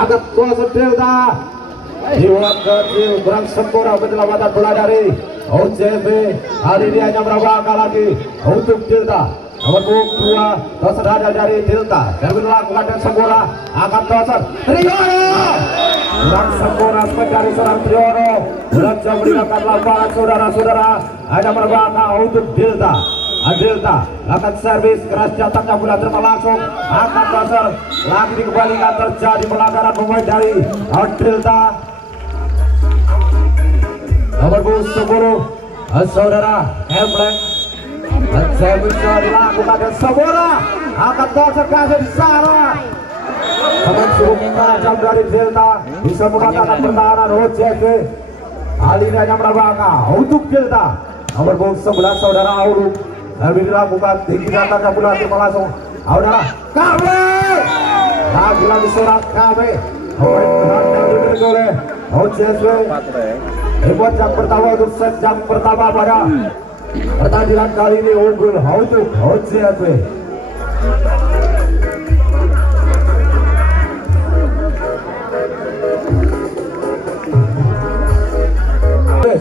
Agak tua Delta. Jiwa kecil kurang sempurna penyelamatan bola dari OJB. Hari ini hanya berapa lagi untuk Delta. Nomor 2 toser ada dari Delta. Kevin lakukan dengan sempurna. Akan toser Triono. Kurang sempurna dari seorang Triono. Belajar meninggalkan lapangan saudara-saudara. Hanya berapa untuk Delta. Delta akan servis keras jatahnya bola terima langsung akan toser lagi dikembalikan terjadi pelanggaran pemain dari Delta. Nomor 10 saudara Hemlek dan bisa dilakukan dan sempurna akan toser kasih di sana. Pemain cukup tajam dari Delta bisa mematahkan pertahanan OJB. Kali ini hanya merabaka untuk Delta. Nomor 11 saudara Aulu lebih dilakukan tinggi datangnya bola terima langsung. Saudara KB lagi seorang KB pemain yang dimiliki oleh OJB. Buat yang pertama untuk set yang pertama pada pertandingan kali ini unggul untuk OJB.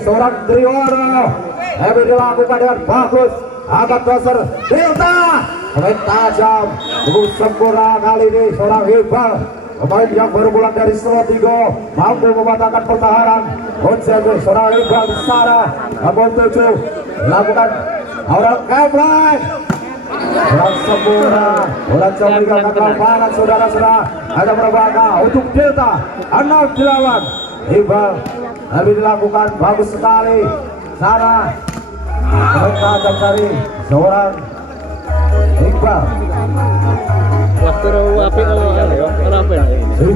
Seorang Triono lebih dilakukan dengan bagus. Akan toser Delta pemain tajam cukup sempurna kali ini seorang Iqbal pemain yang baru pulang dari slot 3 mampu mematahkan pertahanan OJB. Seorang Iqbal di sana nomor 7 lakukan orang Kevin kurang sempurna bola jauh meninggalkan lapangan saudara-saudara. Ada berbangga untuk Delta 6-8 Iqbal lebih dilakukan bagus sekali sana. Mereka akan cari seorang Iqbal.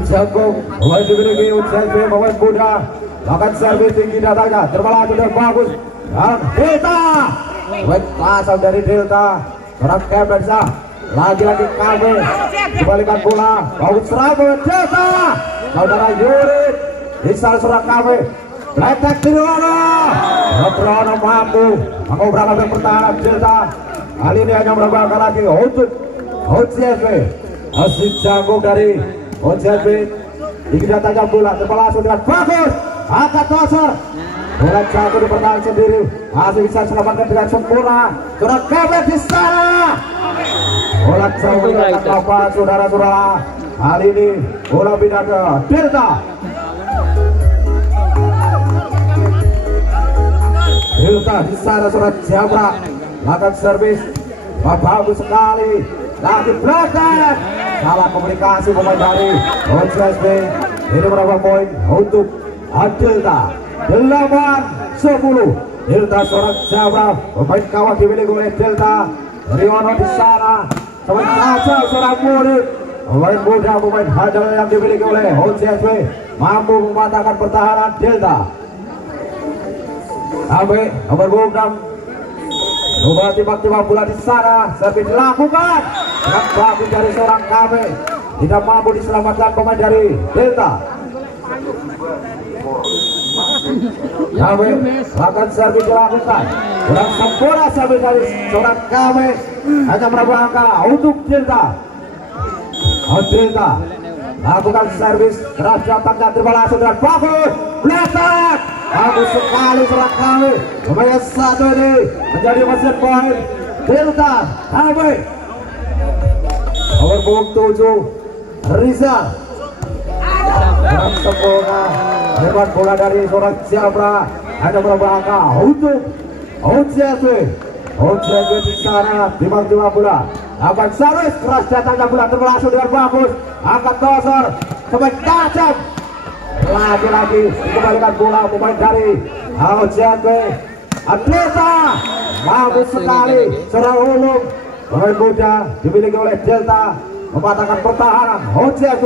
Jagung mulai dimiliki UJB pemain muda. Bahkan servis tinggi datanya terbalas sudah bagus. Dan Delta pemain asal dari Delta seorang Kebensa lagi-lagi KB kembalikan bola bagus serang Delta. Saudara Yuri bisa seorang KB letak Triono. Triono mampu mengobrak abrik pertahanan Delta. Kali ini hanya berapa lagi untuk OJB. Masih jagung dari OJB. Ini datanya bola terbalas dengan bagus. Angkat toser. Bola jatuh di pertahanan sendiri. Masih bisa selamatkan dengan sempurna. Sudah kebet di sana. Bola jauh dengan apa saudara-saudara. Kali ini bola pindah ke Delta. Delta di sana surat Jabra lakukan servis bagus sekali lagi belakang salah komunikasi pemain dari OJB. Ini berapa poin untuk Delta 8-10. Delta surat Jabra pemain kawan dimiliki oleh Delta. Riono di sana pemain tajam seorang murid pemain muda pemain handal yang dimiliki oleh OJB mampu mematahkan pertahanan Delta. Sampai nomor 26 coba tiba-tiba bola di sana servis dilakukan dengan bagus dari seorang KB tidak mampu diselamatkan pemain dari Delta. Sampai akan servis dilakukan kurang sempurna servis dari seorang KB hanya berapa angka untuk Delta. Delta lakukan servis keras datangnya terima langsung dengan bagus letak. Bagus sekali seorang KB pemain satu ini menjadi mesin poin Delta KB. Nomor 7 Rizal kurang sempurna hebat bola dari seorang Jabra. Ada berapa angka untuk OJB. OJB di sana timbang-timbang bola akan servis keras datangnya bola terlangsung dengan bagus angkat toser pemain tajam lagi-lagi dikembalikan bola pemain dari OJB. Delta bagus sekali seorang Ulung pemain muda dimiliki oleh Delta mematahkan pertahanan OJB.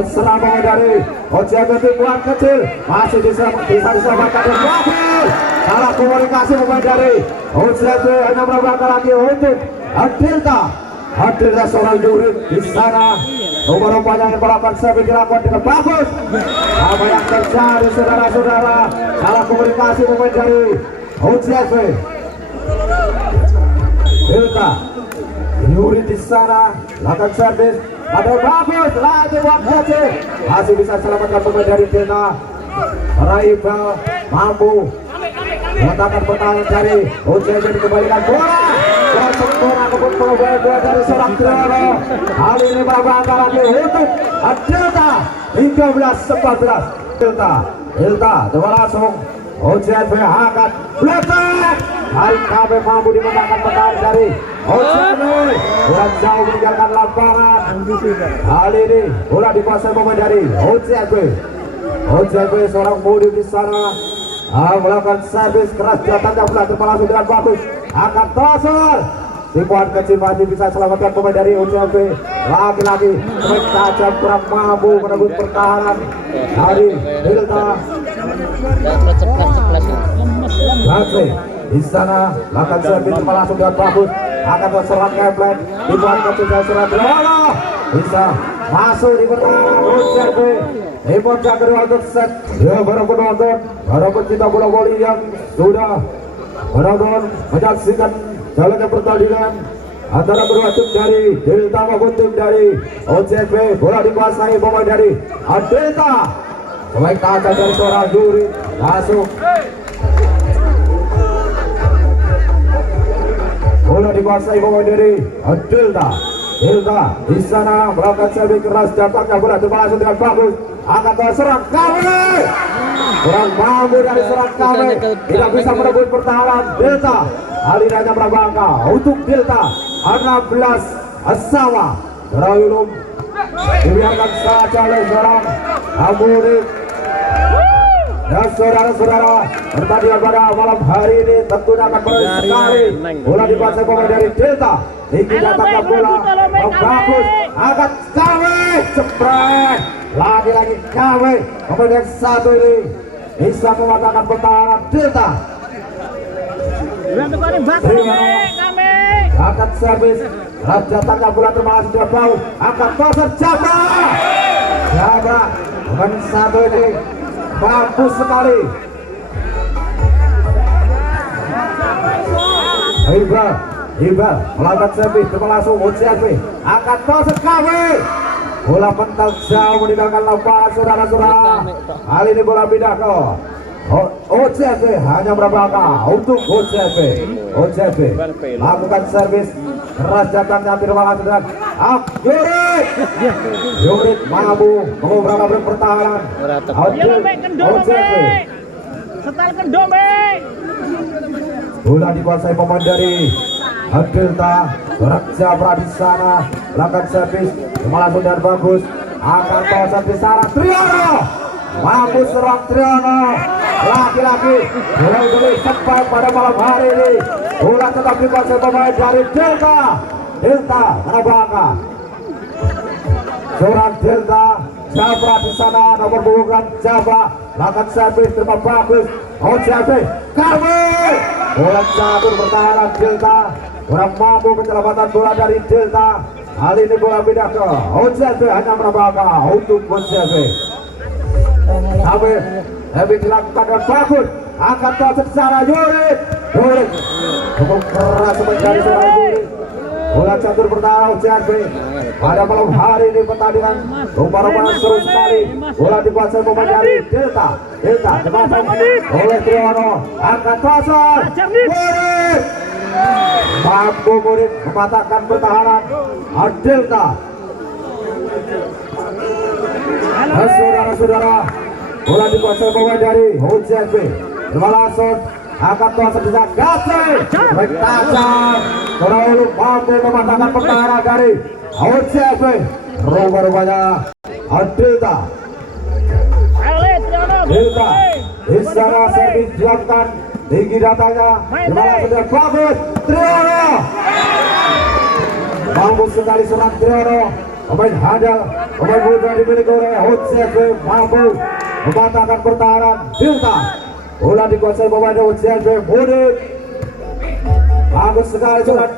Serang dari OJB timbulan kecil masih bisa diselamatkan dan bagus. Salah komunikasi pemain dari OJB hanya berapa lagi untuk Delta. Delta seorang Yurid di sana. Rupanya yang melakukan servis dilakukan dengan bagus. Apa yang terjadi saudara-saudara? Salah komunikasi pemain dari OCSP. Delta Yuri di sana, lakukan servis, ada bagus, lagi waktu masih bisa selamatkan pemain dari Delta. Raibal mampu meletakkan pertahanan dari OCSP, dikembalikan bola dan sempurna kebun bola dari seorang Triano. Kali ini berbangga lagi untuk Delta 13-14. Delta coba langsung OCSP angkat belakang. Hari KB mampu dimenangkan pertahanan dari OCSP. Bola jauh meninggalkan lapangan. Kali ini bola dikuasai pemain dari OCSP. OCSP seorang mudik di sana melakukan servis keras datangnya bola terlalu dengan bagus. Akan transfer. Tipuan kecil masih bisa selamatkan pemain dari OCSP. Lagi-lagi pemain tajam kurang mampu menembus pertahanan dari Delta. Lagi di sana lakukan servis langsung dengan bagus. Akan terserang Kepler. Tipuan kecil dan serang Delta bisa masuk di pertahanan OCSP. Impon kedua untuk set. Ya, para penonton, para pecinta bola voli yang sudah menonton menyaksikan jalannya pertandingan antara kedua tim dari Delta maupun tim dari OCSP. Bola dikuasai pemain dari Delta. Sebaik tajam dari seorang Yuri masuk. Bola dikuasai pemain dari Delta. Delta di sana melakukan servis keras, datangnya bola langsung dengan bagus. Akan terserang Kame. Kurang mampu dari serang Kame, tidak bisa merebut pertahanan Delta. Alirannya berbangga untuk Delta 16 Asawa. Terlalu dibiarkan saja oleh seorang Amunik. Dan saudara-saudara, pertandingan pada malam hari ini tentunya akan berat sekali. Bola dikuasai pemain dari Delta. Tinggi datangnya bola, bagus, angkat Kame, jepret. Lagi-lagi Kame, pemain yang satu ini bisa mematahkan pertahanan Delta. Angkat servis, Raja tangga bola terbalas sudah bau, angkat pasar Jabra. Jabra, pemain satu ini bagus sekali. Ibal melakukan servis langsung OCSP, angkat pasar Kame. Bola mental jauh meninggalkan lapangan, saudara-saudara. Kali ini bola pindah ke OCSP, hanya berbangga untuk OCSP. Lakukan servis keras, datangnya terbalas dengan Yurit mampu mengobrol pertahanan OCSP. Setelkan domeng. Bola dikuasai pemain dari Delta. Jabra di sana lakukan servis langsung dan bagus. Akan kawasan di sana Triano mampu serang Triano. Laki-laki bola beli sempat pada malam hari ini. Bola tetap dikuasai pemain dari Delta. Delta Karabangka. Seorang Delta Jabra di sana nomor punggung Jabra lakukan servis terima bagus. OCSP Kame. Bola jatuh pertahanan Delta. Kurang mampu penyelamatan bola dari Delta. Kali ini bola pindah ke OCSP, hanya berbangga untuk OCSP. Tapi lebih dilakukan dengan bagus. Akan terus secara Yuri cukup keras menjadi seorang Yuri. Bola catur pertahanan OCSP. Pada malam hari ini pertandingan rupa-rupa seru sekali. Bola dikuasai pemain dari Delta. Jembatan oleh Triano. Angkat pasar Yuri mampu Murid mematahkan pertahanan Delta. Saudara-saudara, bola dikuasai pemain dari OCSP. Langsung akan kuasa bisa gasai baik tajam. Terlalu mampu mematahkan pertahanan dari OCSP. Rupa-rupanya Delta di sana servis dilakukan. Tinggi datanya, dimana sudah bagus Triano. Mampu sekali serang Triano. Pemain handal, pemain muda dimiliki oleh OCSP, mampu mematahkan pertahanan Delta. Bola dikuasai pemain OCSP, mudik. Bagus sekali surat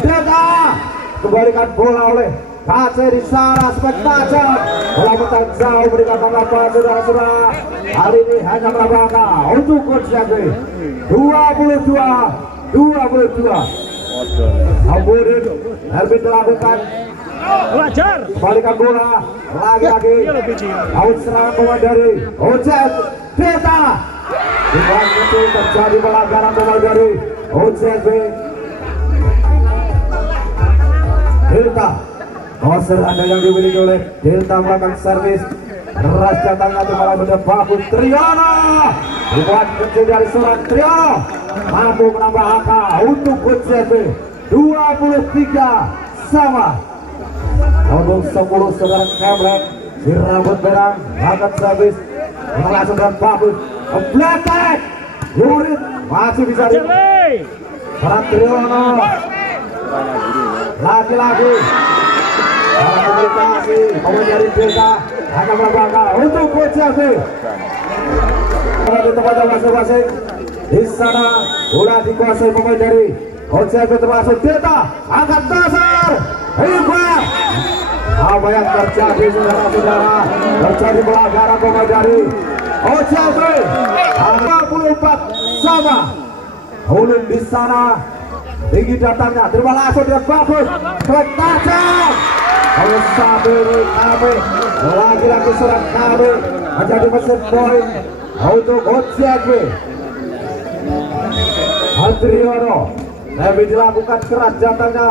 Delta. Kembalikan bola oleh Kaca di sana spektakel. Bola mental jauh meninggalkan lapangan saudara-saudara. Kali ini hanya Prabangka untuk Coach Yagri. 22. Kemudian Herbin melakukan Belajar. balikan bola lagi-lagi. Out serangan pemain dari Ojek Delta. Di bawah itu terjadi pelanggaran pemain dari OJB Delta. Koser ada yang dimiliki oleh Delta melakukan servis. Keras datangnya itu malah sudah bagus. Triana dibuat kecil dari seorang Triana mampu menambah angka untuk OJB 23 sama. Nomor 10 saudara Kemlek si rambut merah akan servis langsung dan bagus belakang Yurit masih bisa di Triana lagi-lagi dalam komunikasi pemain dari Delta akan melambangkan untuk OJB di tempatnya masing-masing. Di sana bola dikuasai pemain dari OJB termasuk Delta angkat dasar hebat. Apa yang terjadi saudara-saudara? Terjadi pelanggaran pemain dari OJB 24 sama. Hulun di sana tinggi datangnya terima langsung dia bagus strike tajam. Kalau satu ini kami lagi-lagi serang kami menjadi mesin poin untuk OJB. Adriano lebih dilakukan keras datangnya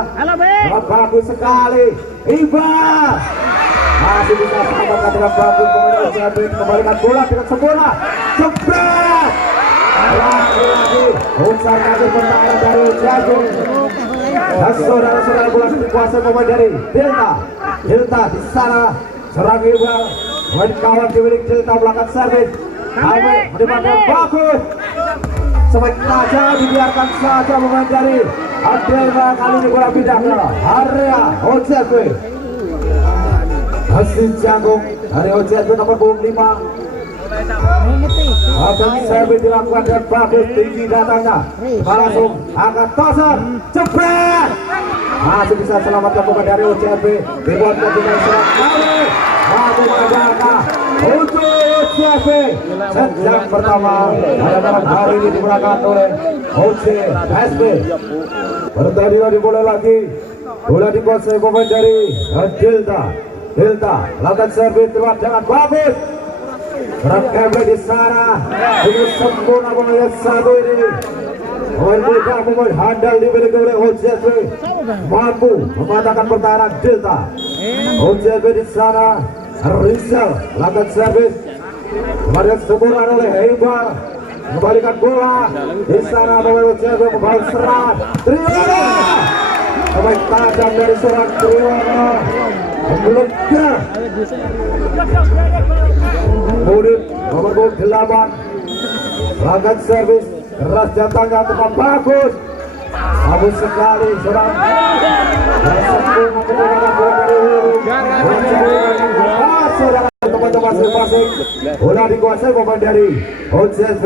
bagus sekali. Ibar masih bisa selamatkan dengan bagus pemain OJB. Kembalikan bola dengan sempurna jebret lagi-lagi usar kaki pertahanan dari OJB. Dan saudara-saudara bola dikuasai pemain dari Delta di sana serang Ibar pemain kawan dimiliki Delta melakukan servis kami mendapatkan bagus spektakel dibiarkan saja pemain dari Delta. Kali ini bola pindah ke area OJB. Hasil jagung dari OJB nomor 25 akan servis dilakukan dan bagus tinggi datangnya langsung angkat toser jebret masih bisa selamatkan pemain dari OJB. Dibuat dengan serang kali mampu menambahkan untuk OJB. Sejak pertama pada dalam hari ini dimenangkan oleh OJB. Pertandingan dimulai lagi. Bola dikuasai pemain dari Delta lakukan servis terus dengan bagus. Rekam di sana ini sempurna pemain satu ini. Pemain muda pemain handal dimiliki oleh OJB mampu mematahkan pertahanan Delta. OJB di sana Rizal lakukan servis kemudian sempurna oleh Ibar kembalikan bola di sana pemain OJB membawa serang Triana pemain tajam dari seorang Triana meledak. Kemudian nomor 8 lakukan servis keras datangnya tempat bagus sekali serang dan sempurna menggunakan bola dari saudara teman-teman masing-masing. Bola dikuasai pemain dari OJB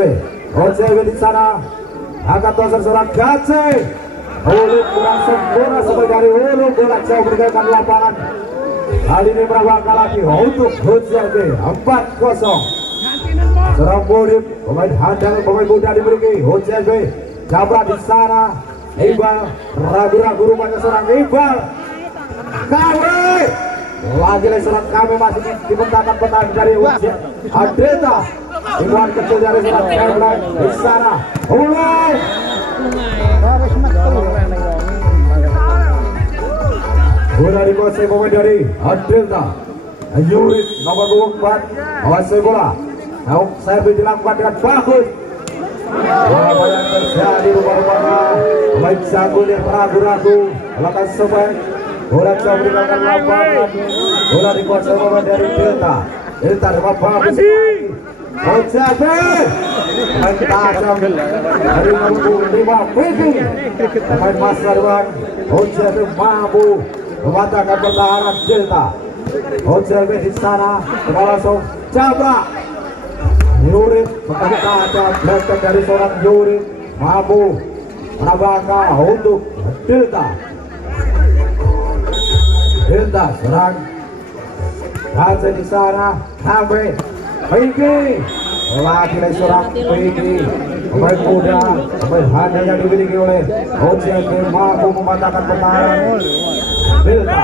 di sana angkat toser serang Gace. Hulu kurang sempurna sebagai dari Hulu bola jauh meninggalkan lapangan. Kali ini berangkat lagi untuk OJB 4-0. Serang Bodip pemain handal pemain muda dimiliki OJB. Jabra di sana Iqbal ragu-ragu rupanya serang Iqbal. Kami lagi-lagi serang kami masih dibentangkan pertahanan dari Delta. Iqbal kecil dari serang Kemlek di sana Hulu. Bola dikuasai pemain dari Delta. Yurit nomor 24 menguasai bola. Servis dilakukan dengan bagus. Apa yang terjadi rupa-rupanya pemain jago yang ragu-ragu melakukan sebek. Bola jauh meninggalkan lapangan. Bola dikuasai pemain dari Delta dapat bagus. OJB pemain tajam dari nomor 5 Vicky pemain masa depan. OJB mampu mematahkan pertahanan Delta. OJB di sana langsung Jabra Yurit pemain tajam belakang dari seorang Yurit mampu menambahkan untuk Delta. Delta serang. Raja di sana. Hambe. Piki. Lagi serang Piki. Pemain muda, pemain handal yang dimiliki oleh OJB mampu mematahkan pertahanan. Delta.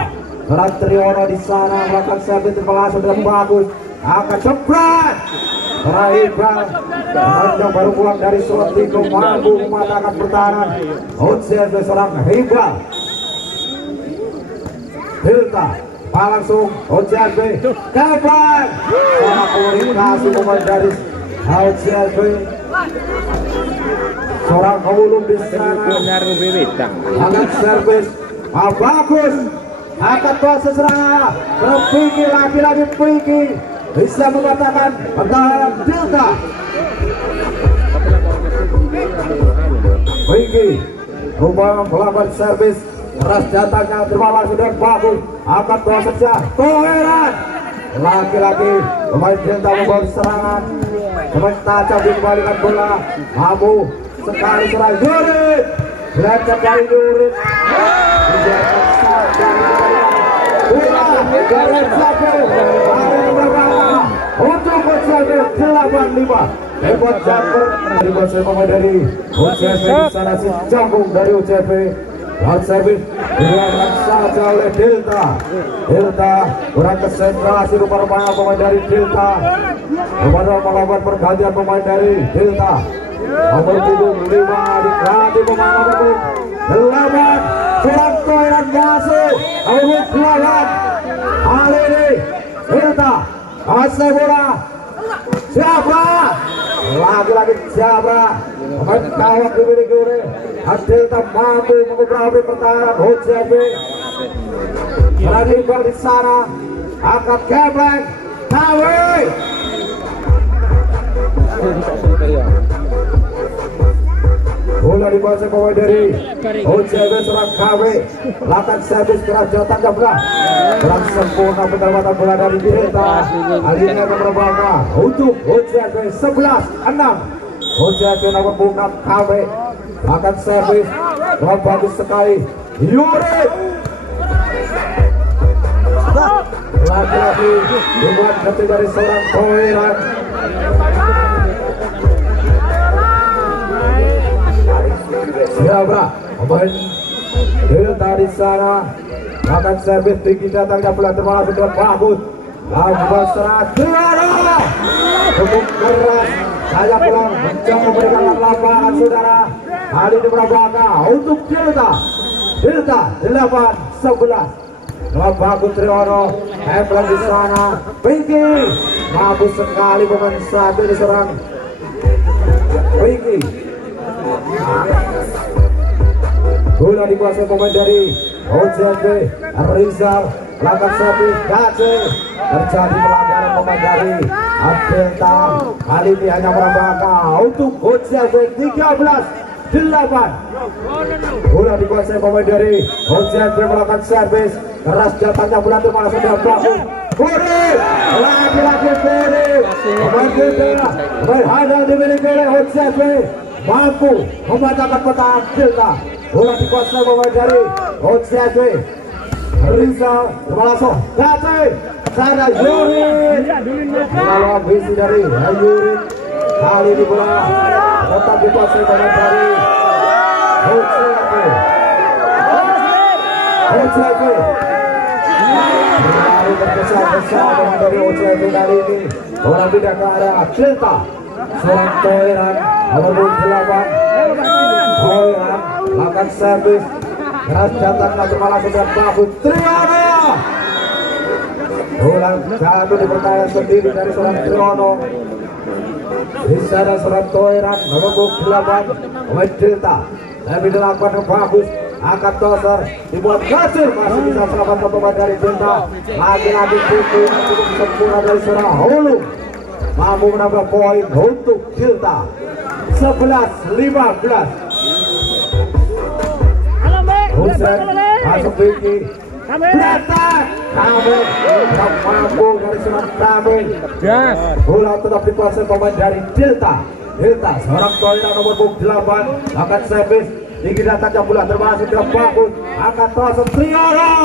Serang Triono di sana melakukan servis terbalas sudah bagus. Akan cepat. Iqbal yang baru pulang dari Slotiko mampu mematahkan pertahanan. OJB serang Iqbal. Delta langsung OJB kapan sama komunikasi pemain dari OJB seorang ulum di sana angkat servis bagus angkat kuasa serangan Piki lagi-lagi Piki bisa mematahkan pertahanan Delta. Piki rumah melakukan servis keras jatahnya terbalas sudah bagus angkat kuasa saja Toheran lagi-lagi pemain Delta membawa serangan pemain tajam dikembalikan bola mampu sekali serang Yurit belajar dari Yurit dibiarkan saja bola dari Jabir hari berbahaya untuk Jabir 8-5 hebat Jabir dari Jabir pemain dari UCB di sana si Jangkung dari UCB lawan servis dibiarkan saja oleh Delta. Delta kurang konsentrasi rupa-rupanya pemain dari Delta. Kepada melakukan pergantian pemain dari Delta. Nomor 5 diganti pemain nomor 8 kurang Toiran masuk nomor 8 kali ini Delta kasih bola siapa lagi-lagi siapa pemain kawat dimiliki oleh Delta mampu mengoperasi pertahanan OJB. Iqbal di sana angkat geblek Kawi bola dikuasai pemain dari OJB serang KW lakukan servis keras jauh bola kurang sempurna penyelamatan bola dari Delta. Akhirnya berbangga untuk OJB 11-6 OJB nomor 6 KW lakukan servis kurang bagus sekali Yurit lagi-lagi dibuat ketik dari seorang Toiran. Siapa pemain Delta di sana akan servis tinggi datangnya bola terbalas sudah bagus lalu serang Delta cukup keras saya pulang mencoba memberikan lapangan saudara kali ini berbangga untuk Delta 8-11 bagus Triono Heblan di sana Piki bagus sekali pemain satu diserang Piki bola dikuasai pemain dari OJB Rizal lakukan servis Dace terjadi pelanggaran pemain dari Delta kali ini hanya merambahkan untuk OJB 13-8 bola dikuasai pemain dari OJB melakukan servis keras jatahnya bola terbalas sudah bagus Puri lagi-lagi Puri pemain Delta pemain handal dimiliki oleh OJB mampu mematahkan pertahanan Delta. Bola dikuasai pemain dari OJB Rizal terbalas Dace sana Yurit lalu ambisi dari Yurit kali ini bola tetap dikuasai pemain dari OJB lalu tergesa-gesa pemain dari OJB kali ini bola pindah ke arah Delta serang Toiran nomor 8 Toiran lakukan servis keras jatahnya terbalas sudah bagus Triono bola jatuh di pertahanan sendiri dari seorang Triono di sana seorang Toiran nomor 8 pemain Delta tapi dilakukan bagus angkat toser dibuat kecil masih bisa selamatkan pemain dari Delta lagi-lagi buku cukup sempurna dari seorang Hulu mampu menambah poin untuk Delta 11-15 Husen masuk Piki Belakang Kamil mampu dari seorang Kamil bola tetap dikuasai pemain dari Delta seorang Toiran nomor 8 akan servis tinggi datangnya bola terbalas sudah bagus angkat toser Triono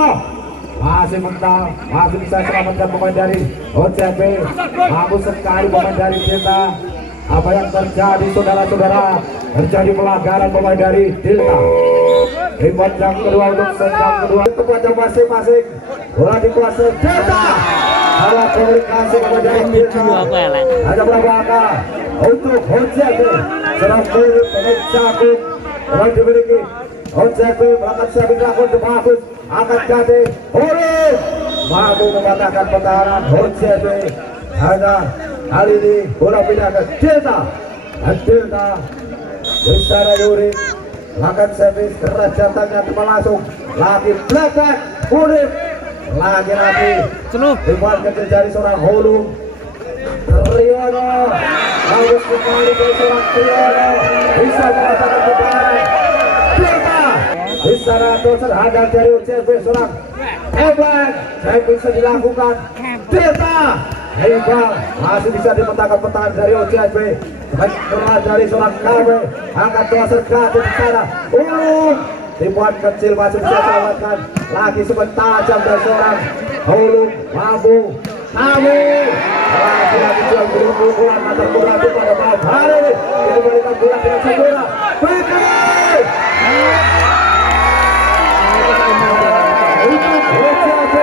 masih mental, masih bisa selamatkan pemain dari OCB. Bagus sekali pemain dari Delta. Apa yang terjadi saudara-saudara? Terjadi pelanggaran pemain dari Delta. Rebound yang kedua untuk senjang kedua untuk wajah masing-masing. Bola dikuasai Delta. Salah komunikasi pemain dari Delta. Ada berapa angka untuk OCB? Serang mirip dengan Jagung. Bola dimiliki OCB berangkat siapin lakon untuk bagus. Akan jadi Hore mampu mematahkan pertahanan OCB. Ada kali ini bola pindah ke Delta. Dan Delta dari sana Yuri akan servis keras jatahnya teman langsung lagi belakang Hore lagi dibuat kecil dari seorang Hulu Riono. Bagus sekali dari seorang Riono bisa mematahkan pertahanan Delta. Di sana dosen hadal dari UCB seorang Eblan. Saya bisa dilakukan Delta. Hebat masih bisa dipetakan pertahanan dari OCB. Setelah dari seorang KW angkat dosen kaki di sana. Dibuat kecil masih bisa selamatkan lagi sebentar tajam dari seorang Hulu mampu lagi jual pukulan atau bola pada malam hari ini diberikan bola dengan segera berikut untuk OCB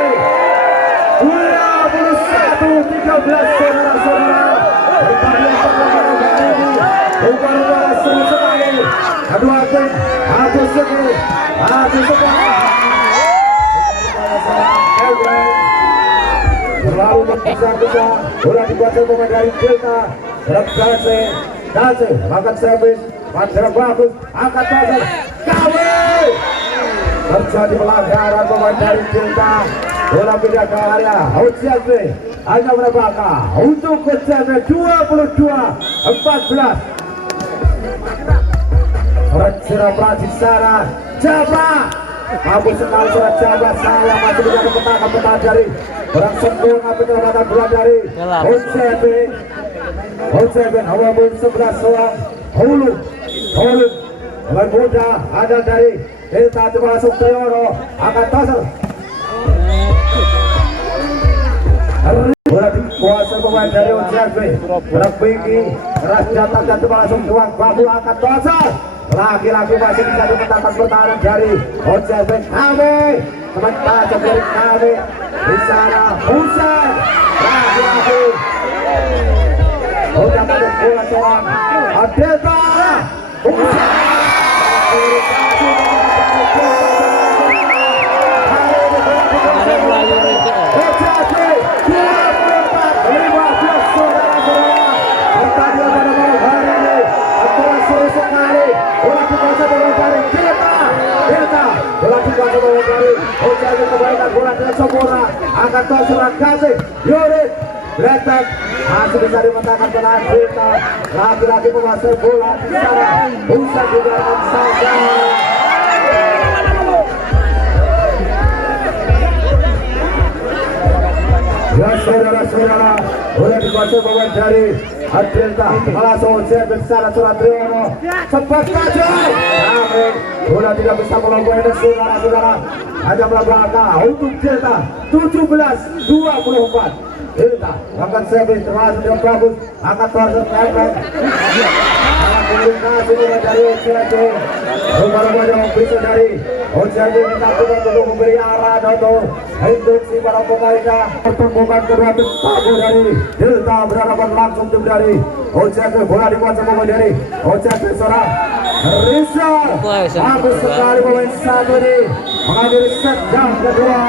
21-13 saudara-saudara. Pertandingan pertama kali ini bukan bola seru sekali. Kedua tim adu sekali. Terlalu besar-besar bola dikuasai pemain dari Delta. Dase angkat servis pada bagus angkat dasar kawin. Terjadi pelanggaran pemain dari Delta. Bola pindah ke area OCB. Hanya berapa angka untuk OCB 22-14. Serap di sana Jabra. Mampu sekali surat Jabra. Saya masih bisa pertahanan dari orang sentuh tapi terhadap bola dari OCB awal 11 seorang Hulu pemain muda ada dari Delta coba masuk Trioro akan tasar bola dikuasai pemain dari OCB berpinggi keras jatah dan coba langsung tuang babu akan tasar lagi-lagi masih bisa dipetakan pertahanan dari OCB Kami sementara dari Kami di sana Husain lagi-lagi udah pada bola seorang Delta bola dengan sempurna akan terserah kasih Yuri Letak masih bisa dimetakan penahan Delta. Lagi-lagi menguasai bola di sana Husain juga akan saja. Ya saudara-saudara, bola dikuasai pemain dari Delta. Langsung OCB sana surat Triano cepat saja. Namun bola tidak bisa melakukan saudara-saudara. Hanya belakang untuk Delta 17-24. Delta akan servis termasuk yang bagus akan termasuk efek komunikasi dari OCB rumah-rumah bisa dari OCB minta untuk memberi arah untuk instruksi para pemainnya. Pertemuan kedua tim tamu dari Delta berhadapan langsung tim dari OCB. Bola dikuasai pemain dari OCB seorang Rizal. Bagus sekali pemain satu ini mengakhiri set yang kedua.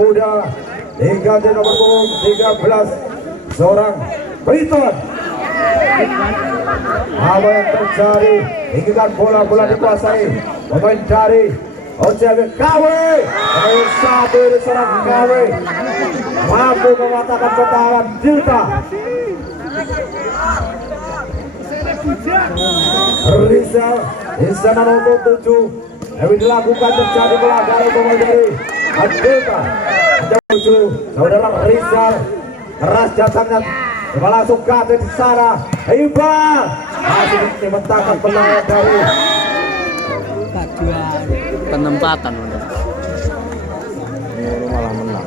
Muda hingga di nomor punggung 13 seorang Briton. Apa yang terjadi? Ingin bola dikuasai pemain dari OCB Kawe. Pemain satu ini seorang Kawe mampu mematahkan pertahanan Delta. Rizal di sana nomor 7 yang dilakukan terjadi pelanggaran pemain dari Delta. Saudara Rizal keras jatahnya langsung kate di sana. Iqbal masih dimentangkan penangan dari penempatan udah. Malah menang.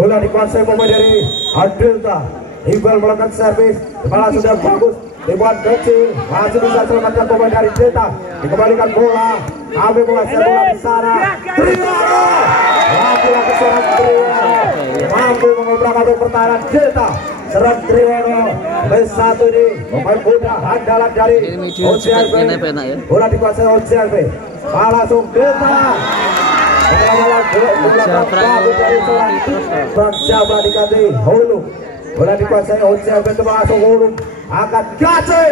bola dikuasai pemain dari Adelta. Iqbal melakukan servis, bola sudah bagus dibuat kecil, masih bisa selamatkan pemain dari Delta. Dikembalikan bola, Abe menguasai bola di sana. Triano lagi-lagi seorang Triano mampu mengobrak-abrik pertahanan Delta. Serang Triano satu ini pemain muda andalan dari OCLB. Bola dikuasai OCLB, langsung Delta. Bola dari seorang Bang Jawa dikati Hulu. Bola dikuasai OCLB itu langsung Hulu. Angkat Gace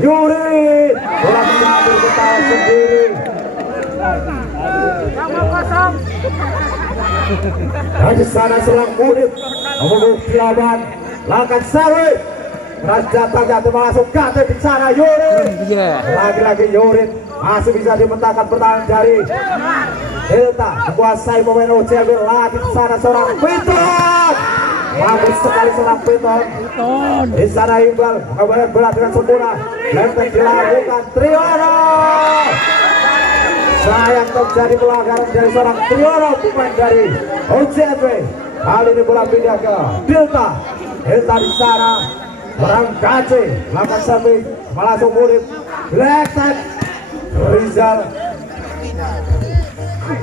Yuri. Bola diambil ke tangan sendiri. Dan di sana seorang Udip nomor 8 langkah Sawi. Raja Tangga langsung Gace di sana Yuri. Lagi-lagi Yuri masih bisa dimentangkan pertahanan dari Delta. Dikuasai pemain OCLB lagi di sana seorang Piton. Bagus sekali seorang Piton. Di sana Iqbal mengambil bola dengan sempurna. Lempeng dilakukan Triano. Sayang terjadi pelanggaran dari seorang Triano pemain dari OCLB. Kali ini bola pindah ke Delta. Delta di sana Orang Gace lakukan servis langsung murid Letek Rizal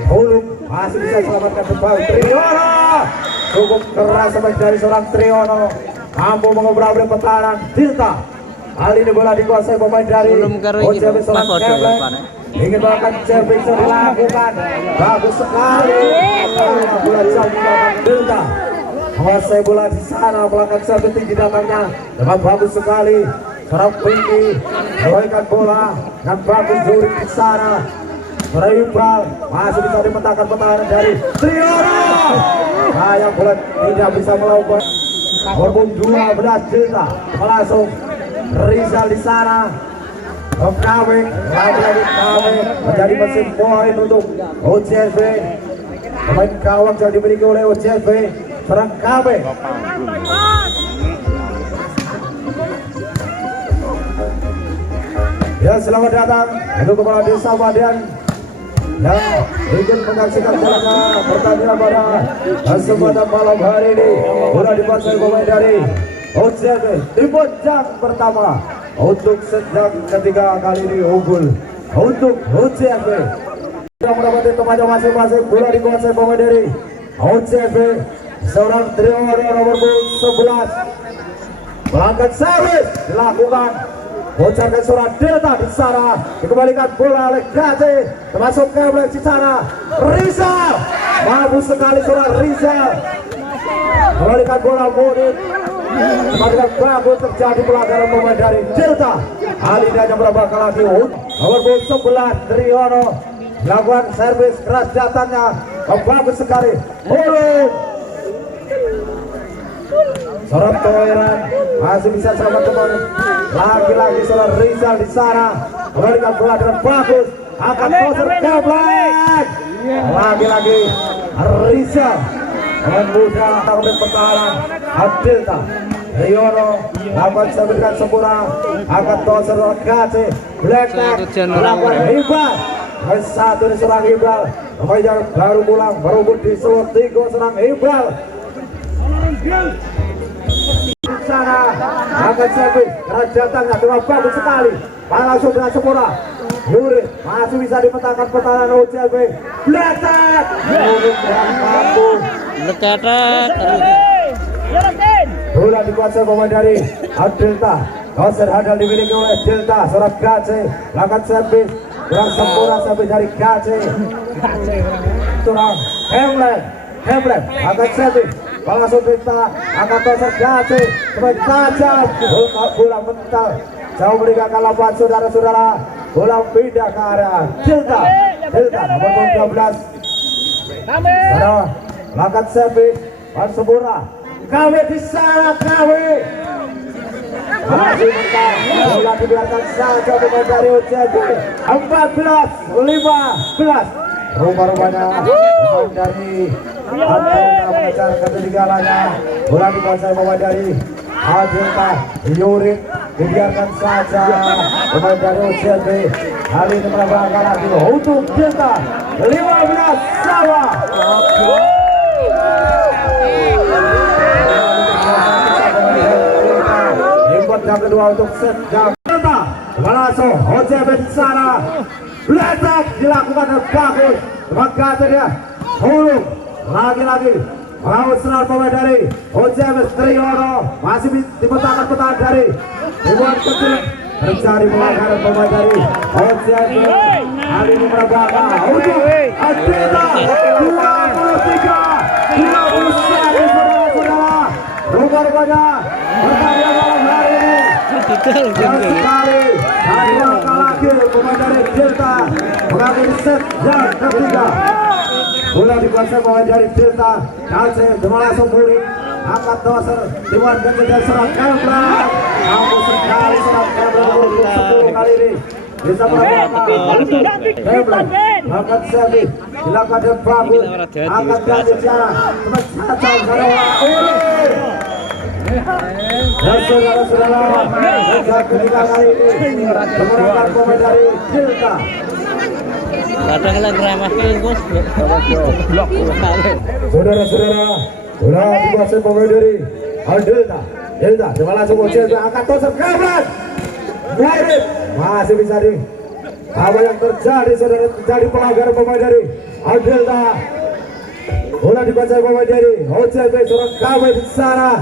Huluk masih bisa selamatkan kembali Triano. Cukup keras sampai dari seorang Triano mampu mengobrak-abrik pertahanan Delta. Kali ini bola dikuasai pemain dari OCLB seorang Keblek. Ingin melakukan servis dilakukan bagus sekali. Bola jauh dilakukan Delta. Menguasai bola di sana melakukan servis tinggi datangnya dengan bagus sekali. Seorang Pinky memberikan bola dan bagus Zuri di sana. Iqbal masih bisa dimentangkan pertahanan dari Triano. Sayang bola tidak bisa melakukan. Walaupun 12 Delta langsung Rizal di sana. Kawing lagi-lagi Kawing menjadi mesin poin untuk OCLB. Pemain gawang yang dimiliki oleh OCLB serang Kawing. Ya, selamat datang untuk kepala desa Madian yang ingin menyaksikan jalannya pertandingan pada kesempatan malam hari ini. Sudah dikuasai pemain dari OCLB di bojang pertama untuk sejak ketiga kali ini unggul untuk OCLB. Sudah mendapati tempatnya masing-masing. Bola dikuasai pemain dari OCLB seorang Triano nomor 11. Berangkat servis dilakukan. Bocorkan seorang Delta di sana. Dikembalikan bola oleh Gace. Termasuk Keblek di sana. Rizal. Bagus sekali seorang Rizal. Kembalikan bola Modit. Kembalikan bagus terjadi pelanggaran pemain dari Delta. Kali ini hanya berapa kali lagi. Nomor 11 Triano. Melakukan servis keras datangnya. Bagus sekali. Seorang Toeran masih bisa selamat kembali. Lagi-lagi seorang Rizal di sana. Kembalikan bola dengan bagus. Akan poser Keblek. Lagi-lagi Rizal. Pemain muda tampil pertahanan Delta. Triano lakukan serviskan sempurna. Akan poser Gace. Blackback melakukan hebat. Satu di serang Iqbal. Pemain baru pulang berebut di seluruh tiga serang Iqbal. Sana akan servis karena datangnya dengan bagus sekali. Langsung dengan sempurna. Yuri masih bisa dimentangkan pertahanan OCLB. Letek mampu. Bola dikuasai pemain dari Delta. Koser handal dimiliki oleh Delta. Seorang Gace lakukan servis kurang sempurna sampai dari Gace. Seorang Keblek akan servis. Langsung Delta akan koser Gace. Sebagai tajam bola mental jauh meninggalkan lapangan saudara-saudara. Bola pindah ke arah Delta nomor 13. Sana lakukan servis sempurna. Kawe di sana Kawe. Masih mental bola dibiarkan saja pemain dari OCLB. 14-15. Rumah-rumahnya pemain dari mengejar ketinggalannya. Bola dikuasai pemain dari Delta Yurik dibiarkan saja pemain dari OCLB kali ini melambangkan lagi untuk Delta 15 sama. Import yang kedua untuk set jam Delta langsung OCLB di sana letak dilakukan dan bagus maka dia Hulung lagi-lagi mau senar pemain dari OCLB Triyono masih dipetakan petakan dari dibuat kecil terjadi pelanggaran pemain dari OCLB kali ini merabaka untuk Adita 23 saudara-saudara rupa-rupanya pertandingan malam hari ini sekali dua lagi pemain dari Delta mengakhiri set yang ketiga. Bola dikuasai pemain dari Delta Kalse langsung murid angkat doser dibuat kencang serang Kembang mampu sekali serang Kembang untuk 10 kali ini bisa melakukan Kembang angkat servis dilakukan dan bagus angkat ganti cara pecahkan dan saudara-saudara sejak ketiga kali ini memenangkan pemain dari Delta. Kadang lagi remehnya Gus. Saudara-saudara, bola dikuasai pemain dari Delta. Delta coba langsung OCLB angkat toser Kembang. Murid masih bisa di apa yang terjadi saudara, terjadi pelanggaran pemain dari Delta. Bola dikuasai pemain dari OCLB seorang KW di sana.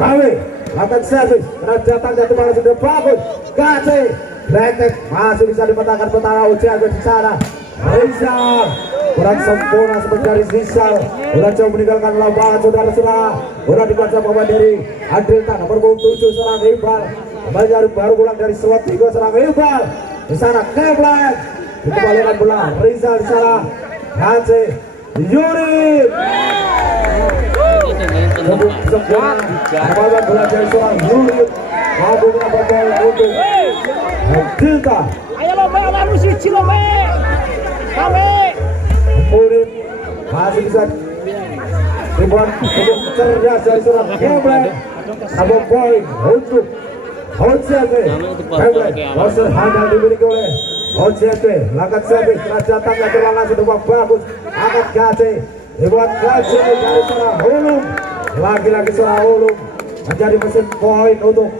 KW akan servis datang jatuh bola sudah bagus. KC Letek masih bisa dipetakan petara OCLB di sana. Rizal kurang sempurna seperti dari Rizal. Bola jauh meninggalkan lapangan saudara-saudara. Bola dikuasai pemain dari Delta nomor 7 serang Iqbal. Baru pulang dari slot 3 serang Iqbal. Di sana Kembang dikembalikan bola Rizal di sana. Hanse Yuri sempurna kembalikan bola dari seorang Yuri mampu mendapatkan untuk Delta. Ayo lo be lalu si lo be. Kami Murid masih bisa dibuat cukup cerdas dari seorang Kembang. Sambung poin untuk OCLB. Kembang Roser handal dimiliki oleh OCLB. Lakukan servis setelah datangnya bola langsung dibuat bagus. Angkat Gace dibuat Gace dari seorang Hulung. Lagi-lagi seorang Hulung menjadi mesin poin untuk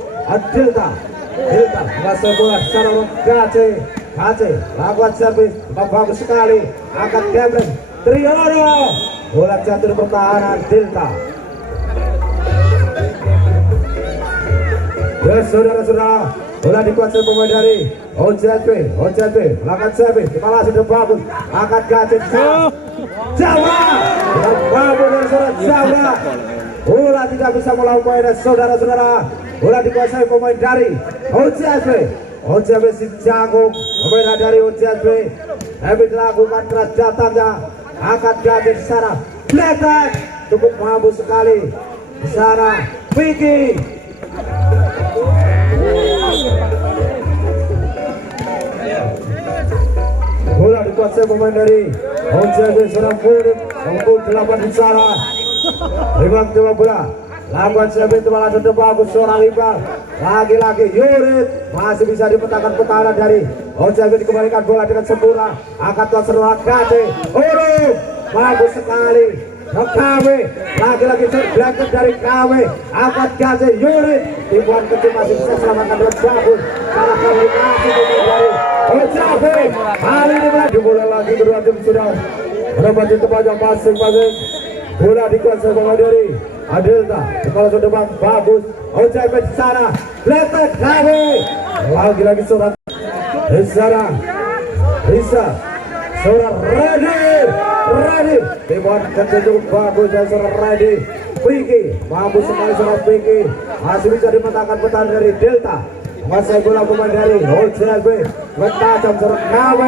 Delta. Delta mengasah bola secara Gace. Gace lakukan servis bagus sekali. Angkat Kembang Triyono. Bola jatuh di pertahanan Delta. Ya saudara-saudara, bola dikuasai pemain dari OCLB. OCLB melakukan servis kepala sudah bagus. Angkat Gace Jawa dan bagus dari saudara Jawa. Bola tidak bisa melawan poinnya saudara-saudara. Bola dikuasai pemain dari OCLB. OCLB si jago pemain dari OCLB. Tapi dilakukan keras datangnya. Angkat Gace di sana. Letak cukup mampu sekali di sana. Vicky. Bola dikuasai pemain dari OCLB serang Murid nomor 8 di sana. Ribang coba bola lakukan servis bola sudah bagus seorang Ribang. Lagi-lagi Yurid masih bisa dipetakan pertahanan dari OCLB. Dikembalikan bola dengan sempurna. Angkat tuan seorang Gace bagus sekali. KW lagi-lagi terbelakang dari KW. Angkat Gace Yurid dibuat kecil masih bisa selamatkan dengan bagus. Cara komunikasi pemain dari OCLB kali ini dimulai lagi. Kedua tim sudah berapa di tempatnya masing-masing. Bola dikuasai pemain dari Delta. Kalau sudah bagus OCLB di sana. Letak KW lagi-lagi seorang di sana. Risa seorang Ready dibuat kecil cukup bagus dari seorang Ready. Vicky mampu sekali seorang Vicky masih bisa dipetakan pertahanan dari Delta. Masih bola pemain dari OCLB bertajam seorang KW.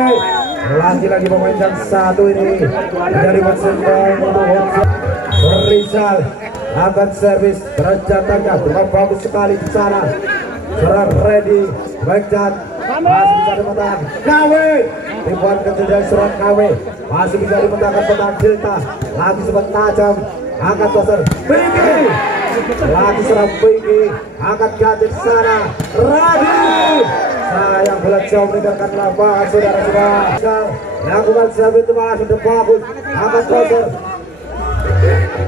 Lagi-lagi pemain yang satu ini dari mesin poin untuk Rizal. Akan servis terjatahnya dengan bagus sekali di sana. Seorang Ready backjat masih bisa dipetakan KW. Dibuat kecil dari seorang KW masih bisa dipetakan pertahanan Delta. Lagi sempat tajam angkat toser Vicky lagi serang Piki, angkat ganti ke sana, Radi. Sayang bola jauh meninggalkan lapangan saudara-saudara. Lakukan serve itu masuk ke bagus, angkat counter.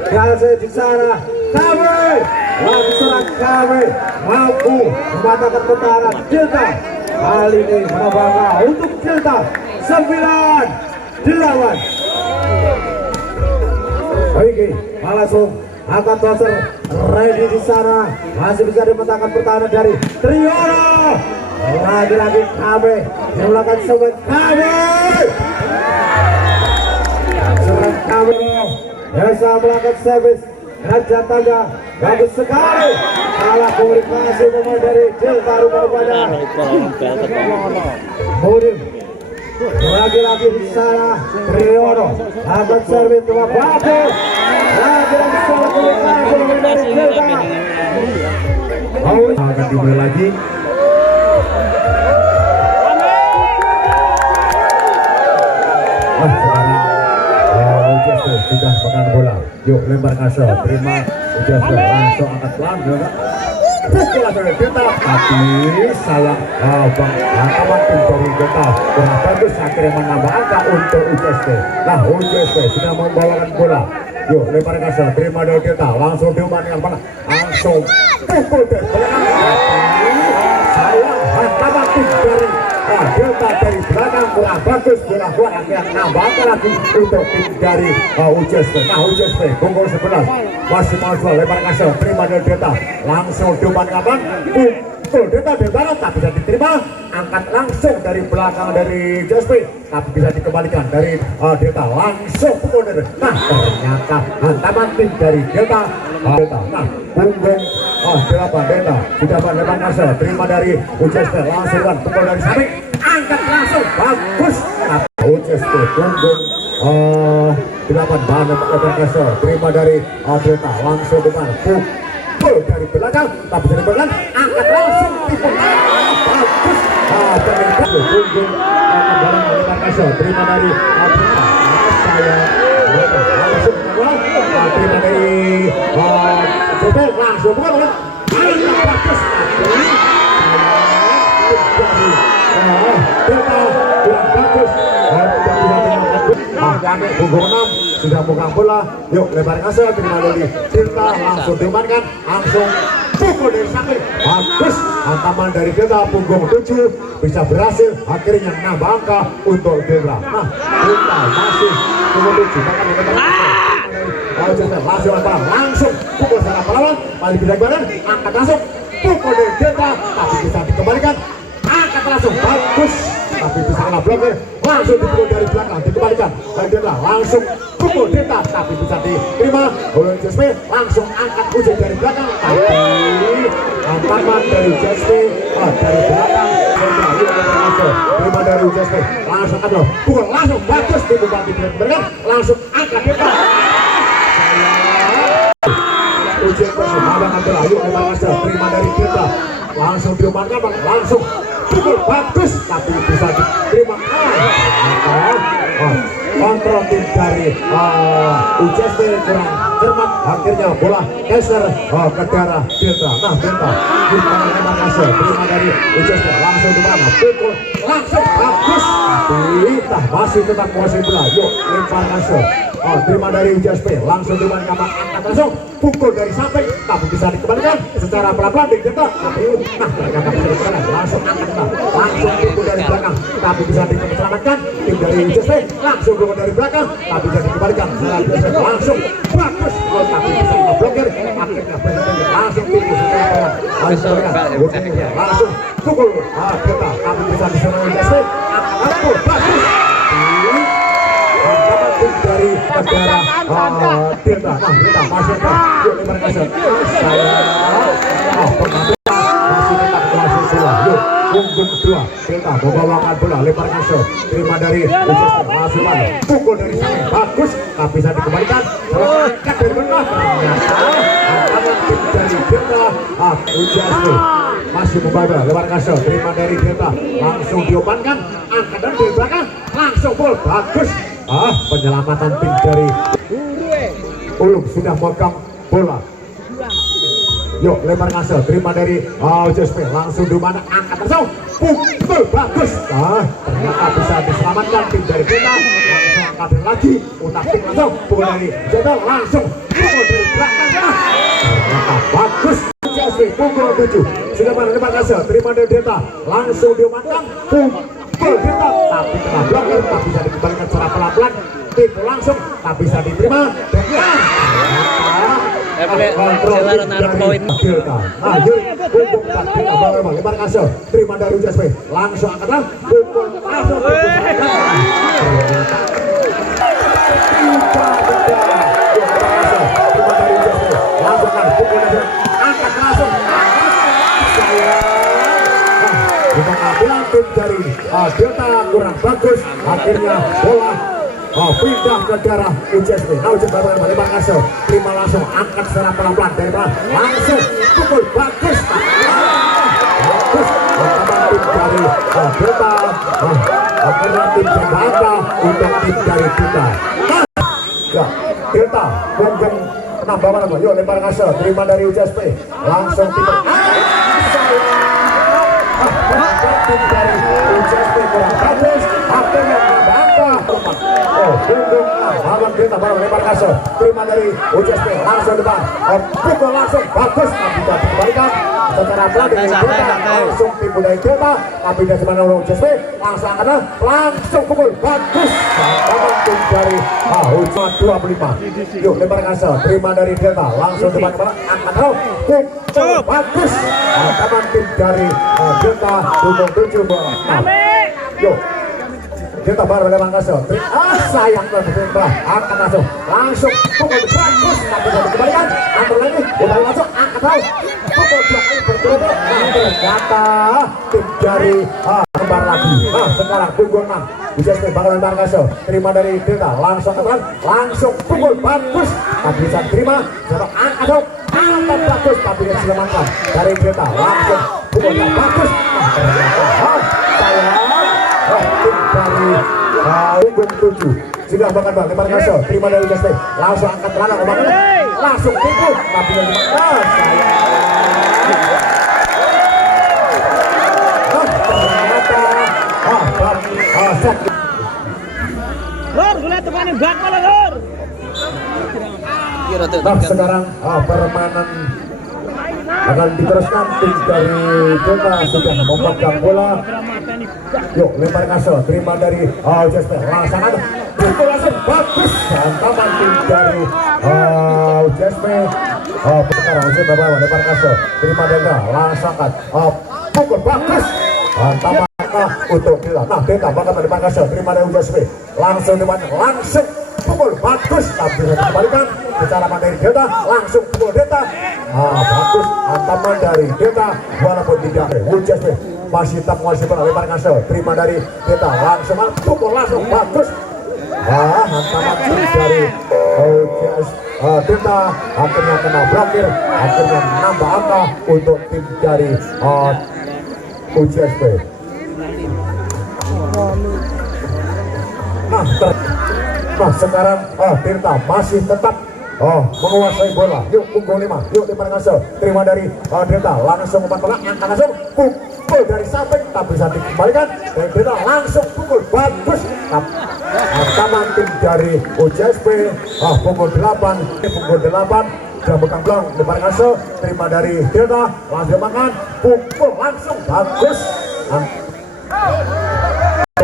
Galse di sana, Kame, lagi serang Kame, mampu mematahkan pertahanan Delta. Kali ini berbangga untuk Delta 9-8. Oke, langsung angkat toser, ready di sana, masih bisa dimentangkan pertahanan dari Triyono. Lagi-lagi Kame, yang melakukan sobat Kame. Serang Kame, biasa melakukan service, Raja Tanda, bagus sekali. Salah komunikasi pemain dari Delta rupanya. Mudim. Lagi-lagi di sana Triyono angkat servis tua bagus. Lagi-lagi salah komunikasi dari Delta. Akan dimulai lagi. Sekarang Ujasto sudah pegang bola. Yuk lempar kasar, terima Ujasto langsung angkat pelan. Bola dari Delta, tapi sayang Bang hantaman tim dari Delta kurang bagus, akhirnya menambah angka untuk UCSP. Nah UCSP sudah membawakan bola. Yuk lempar kasar, terima dari Delta, langsung diumpankan bola, langsung pukul dari belakang. Sayang hantaman tim dari Delta dari belakang kurang bagus, bola keluar, akhirnya nambah angka lagi untuk tim dari UCSP. Nah UCSP unggul 11, masih mau lempar kasar, terima dari Delta, langsung diumpankan kapan? Pukul Delta dari belakang tak bisa diterima, angkat langsung dari belakang dari UCSP, tapi bisa dikembalikan dari Delta, langsung pukul dari. Nah ternyata hantaman tim dari Delta. Nah punggung 8 Delta sudah melempar kasar, terima dari UCSP, langsung pukul dari samping, angkat langsung bagus. Nah UCSP punggung 8 bahan melempar kasar, terima dari Delta, langsung depan pukul dari belakang, tapi dari belakang angkat langsung tipe bagus. Pemerintah punggung bahan melempar kasar, terima dari Delta, saya langsung terima dari Jepang, langsung bukan angkat bagus. Delta kurang bagus, kami punggung 6 sudah pegang bola. Yuk lebar kasar, terima dari Delta, langsung diamankan, langsung pukul dari samping bagus. Hantaman dari Delta punggung 7 bisa berhasil, akhirnya nambah angka untuk Delta. Nah Delta masih punggung 7 bahkan langsung pukul sana pelawan, paling bisa badan, angkat langsung pukul dari Delta, tapi bisa dikembalikan, angkat langsung bagus, tapi bisa kena blokir, langsung dipukul dari belakang, dikembalikan dari Delta, langsung pukul Delta, tapi bisa diterima oleh JSP, langsung angkat ujung dari belakang, tapi hantaman dari JSP dari belakang, terima dari JSP, langsung angkat pukul, langsung bagus, dipukul di belakang, langsung angkat Delta. Ujian persembahan adalah yuk memang kasar, terima dari Delta, langsung diumankan, langsung pukul bagus, tapi bisa diterima. Kontrol tim dari UCSP kurang cermat, akhirnya bola geser ke daerah Delta. Nah Delta memang kasar, terima dari UCSP, langsung dimana pukul, langsung bagus, tapi masih tetap kuasai bola. Yuk lempar kasar, terima dari UCSP, langsung dimainkan, angkat langsung pukul dari samping, tapi bisa dikembalikan secara pelan-pelan di Delta. Nah ternyata bisa dikembalikan, langsung angkat, langsung pukul dari belakang, tapi bisa diselamatkan tim dari UCSP, langsung pukul dari belakang, tapi bisa dikembalikan secara UCSP, langsung bagus, tapi bisa diblokir, akhirnya langsung pukul secara pelan, langsung pukul Delta, tapi bisa diserang UCSP, angkat bagus. Dari negara Delta, nah Delta masih yuk lebar kasar, saya pengambil masih tetap berhasil bola. Yuk punggung kedua Delta membawakan bola, lebar kasar, terima dari UCSP, langsung pukul dari samping bagus, tapi bisa dikembalikan, angkat dari tengah, ternyata angkat tim dari Delta UCSP masih membawa lebar kasar, terima dari Delta, langsung diumpankan, angkat dari belakang, langsung gol bagus. Penyelamatan tim dari Ulum sudah megang bola. Yuk lempar ngasih, terima dari JSP, langsung di mana angkat langsung, pukul bagus. Ternyata bisa diselamatkan tim dari kita. Langsung angkat lagi, utak tim langsung, pukul dari JSP, langsung pukul dari belakang. Ternyata bagus. JSP pukul 7. Sudah mana lempar ngasih, terima dari Delta, langsung diumandang, pukul Delta, tapi kena blokir, tak bisa dikembalikan secara pelan-pelan. Tipu langsung, tak bisa diterima. Kontrol naruh poin. Lebar kasih, terima dari JSP, langsung angkat pukul langsung. Tim dari Delta kurang bagus, akhirnya bola pindah ke daerah UJSP. UJSP lebar kasih, terima langsung angkat secara pelan-pelan dari bawah, langsung pukul bagus. Bagus, tim dari Delta, akhirnya tim Jakarta untuk tim dari kita. Ya, Delta mungkin nambah mana? Yuk lebar kasih, terima dari UJSP, langsung tim tim dari UJSP kurang bagus, akhirnya Jakarta. Punggung lawan kita baru lebar kasih, terima dari UJSP, langsung depan, pukul langsung bagus, tapi tidak dikembalikan secara pelan dari Delta, langsung timbul dari Delta, tapi dari mana UJSP, langsung angkat, langsung pukul bagus. Lawan tim dari UJSP 25. Yuk lebar kasih, terima dari Delta, langsung depan angkat, pukul bagus. Lawan tim dari Delta pukul 7 bola. Yuk Delta baru lebar kasih, sayang belah, angkat langsung pukul bagus, tapi tidak dikembalikan, angkat lagi, udah langsung angkat pukul 2 kali berturut-turut. Ternyata tim dari kembar lagi. Sekarang pukul 6, UJSP bakal lebar kasih, terima dari Delta, langsung angkat, langsung pukul bagus, tapi bisa diterima, angkat bagus, tapi tidak diselamatkan dari Delta, langsung pukul bagus. Tim dari punggung 7 sudah bakal bang lebar kasih, terima dari UJSP, langsung angkat terlalu langsung tipu, tapi yang sekarang permainan akan diteruskan. Tim dari Delta sudah memegang bola. Yuk lempar kasih, terima dari UJSP, langsung pukul langsung bagus, hantaman tim dari UJSP. Sekarang UJSP bawa lempar kasih, terima Delta, langsung angkat, pukul bagus, hantaman untuk Delta. Delta bakal lempar kasih, terima dari UJSP, langsung depan, langsung pukul bagus, tapi dikembalikan secara dari Delta, langsung pukul Delta. Bagus, hantaman dari Delta, walaupun tidak UJSP masih tak menguasai bola, lebar kasih, terima dari Delta, langsung pukul langsung bagus. Hantaman tim dari Delta akhirnya kena blokir, akhirnya menambah angka untuk tim dari UJSP. Sekarang Delta masih tetap menguasai bola. Yuk punggung 5, yuk lebar kasih, terima dari Delta, langsung umpan bola, angkat langsung pukul dari samping, tak bisa dikembalikan dari Delta, langsung pukul bagus. Hantaman tim dari UJSP, pukul 8 jam bekang belakang, lebar kasih, terima dari Delta, langsung makan, pukul langsung bagus.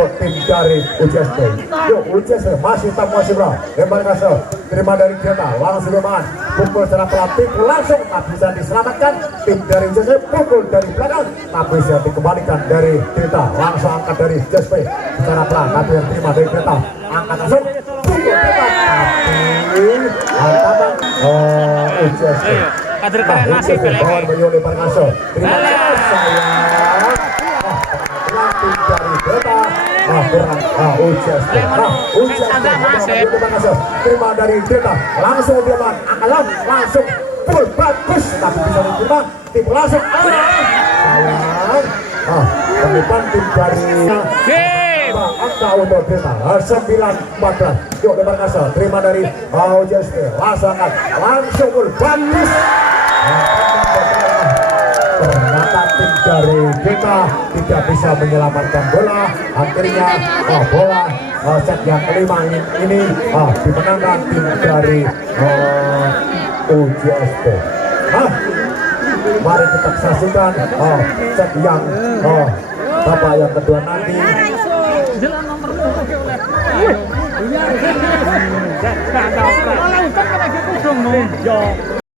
Tim dari UJSP, yuk UJSP masih tak masih bro, lebar kasih, terima dari Delta, langsung makan, pukul secara pelatih, langsung tak bisa diselamatkan. Tim dari UJSP pukul dari belakang, tak bisa dikembalikan dari Delta, langsung angkat dari UJSP secara pelan, tapi yang terima dari Delta, angkat langsung pukul Delta, tapi hantaman UJSP. UJSP bawaan beliau lebar kasih, terima kasih tim dari Delta. UJSP terima dari Delta, langsung dia angkat langsung pukul bagus, tapi bisa diterima, tim langsung depan tim dari angka untuk Delta 9-14. Yuk lebar kasih, terima dari UJSP, langsung angkat, langsung pukul bagus. Ternyata tim dari BK tidak bisa menyelamatkan bola. Akhirnya bola set yang kelima ini dimenangkan tim dari UJSP. Mari kita saksikan set yang babak yang kedua nanti. Kalau hutan kan lagi kosong,